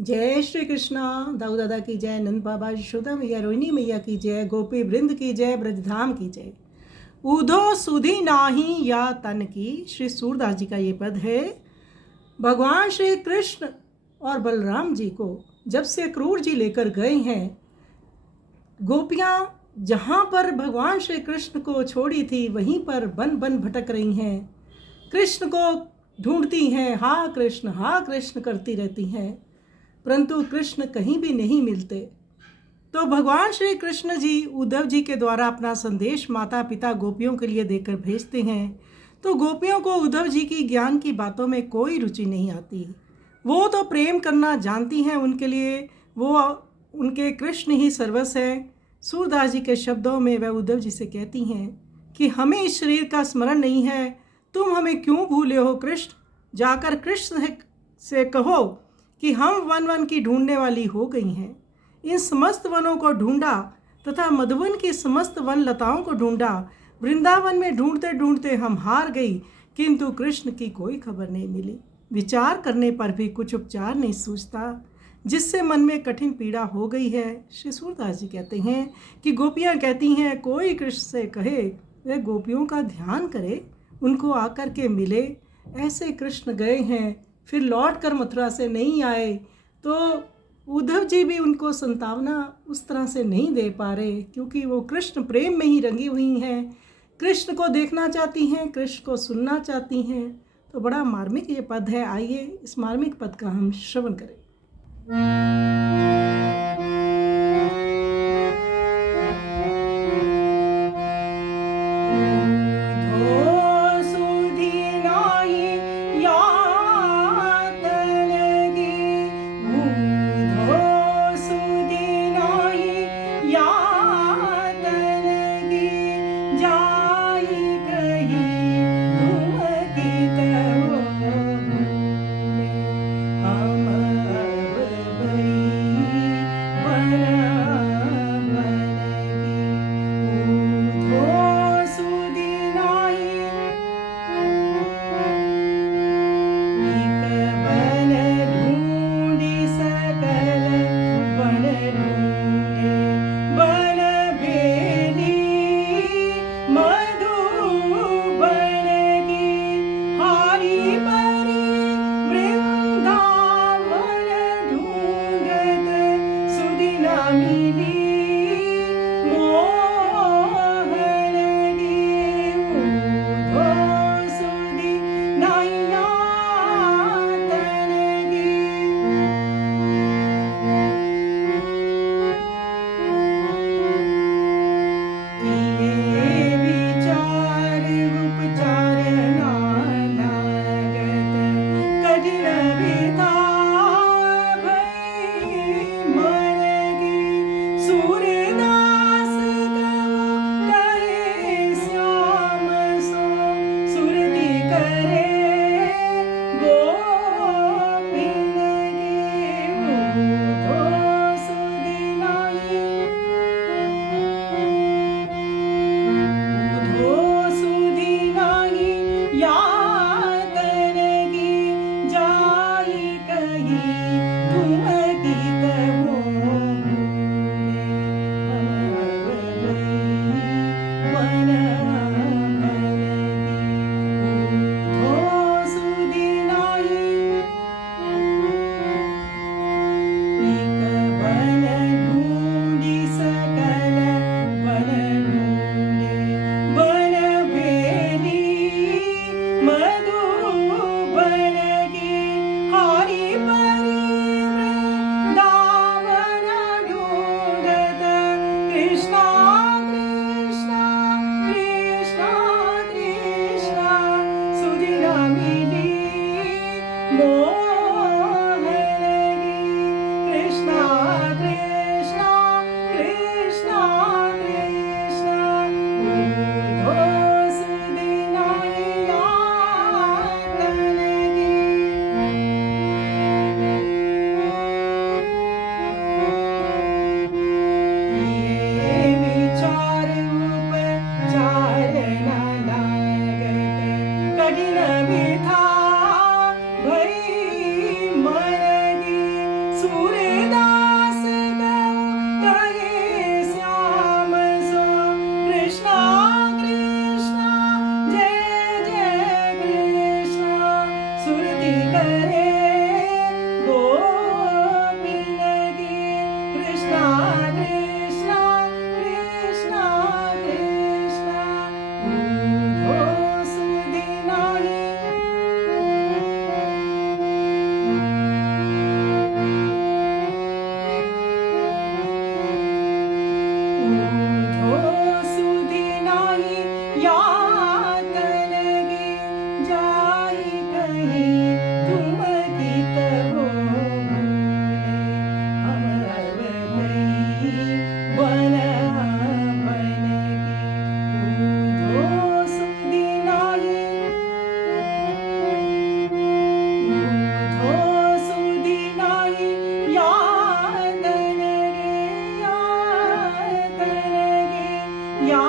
जय श्री कृष्णा। दाऊ दादा की जय, नंद बाबा यशोदा मैया, रोहिणी मैया की जय, गोपी वृंद की जय, ब्रजधाम की जय। ऊधो सुधी नाही या तन की। श्री सूरदास जी का ये पद है। भगवान श्री कृष्ण और बलराम जी को जब से क्रूर जी लेकर गए हैं, गोपियाँ जहाँ पर भगवान श्री कृष्ण को छोड़ी थी वहीं पर बन बन भटक रही हैं, कृष्ण को ढूंढती हैं, हा कृष्ण करती रहती हैं, परंतु कृष्ण कहीं भी नहीं मिलते। तो भगवान श्री कृष्ण जी उद्धव जी के द्वारा अपना संदेश माता पिता गोपियों के लिए देकर भेजते हैं। तो गोपियों को उद्धव जी की ज्ञान की बातों में कोई रुचि नहीं आती। वो तो प्रेम करना जानती हैं, उनके लिए वो उनके कृष्ण ही सर्वस्व है। सूरदास जी के शब्दों में वह उद्धव जी से कहती हैं कि हमें इस शरीर का स्मरण नहीं है, तुम हमें क्यों भूले हो कृष्ण। जाकर कृष्ण से कहो कि हम वन वन की ढूंढने वाली हो गई हैं। इन समस्त वनों को ढूंढा तथा मधुवन की समस्त वन लताओं को ढूंढा। वृंदावन में ढूंढते ढूंढते हम हार गई, किंतु कृष्ण की कोई खबर नहीं मिली। विचार करने पर भी कुछ उपचार नहीं सूझता, जिससे मन में कठिन पीड़ा हो गई है। श्री सूरदास जी कहते हैं कि गोपियाँ कहती हैं कोई कृष्ण से कहे, वह गोपियों का ध्यान करे, उनको आकर के मिले। ऐसे कृष्ण गए हैं, फिर लौट कर मथुरा से नहीं आए। तो उद्धव जी भी उनको संतावना उस तरह से नहीं दे पा रहे, क्योंकि वो कृष्ण प्रेम में ही रंगी हुई हैं, कृष्ण को देखना चाहती हैं, कृष्ण को सुनना चाहती हैं। तो बड़ा मार्मिक ये पद है। आइए इस मार्मिक पद का हम श्रवण करें। सूरदास कहे श्याम सो कृष्णा कृष्णा जय जय कृष्णा सुरति करे गोपिन की कृष्णा कृष्णा कृष्णा कृष्णा उधो सुधि नाही उधो सुधि नाही यातन गी जाई कहीं तुम कित हो भूले हम भई वन बन की उधो सुधि नाही उधो सुधि नाही यातन गे यातन गे या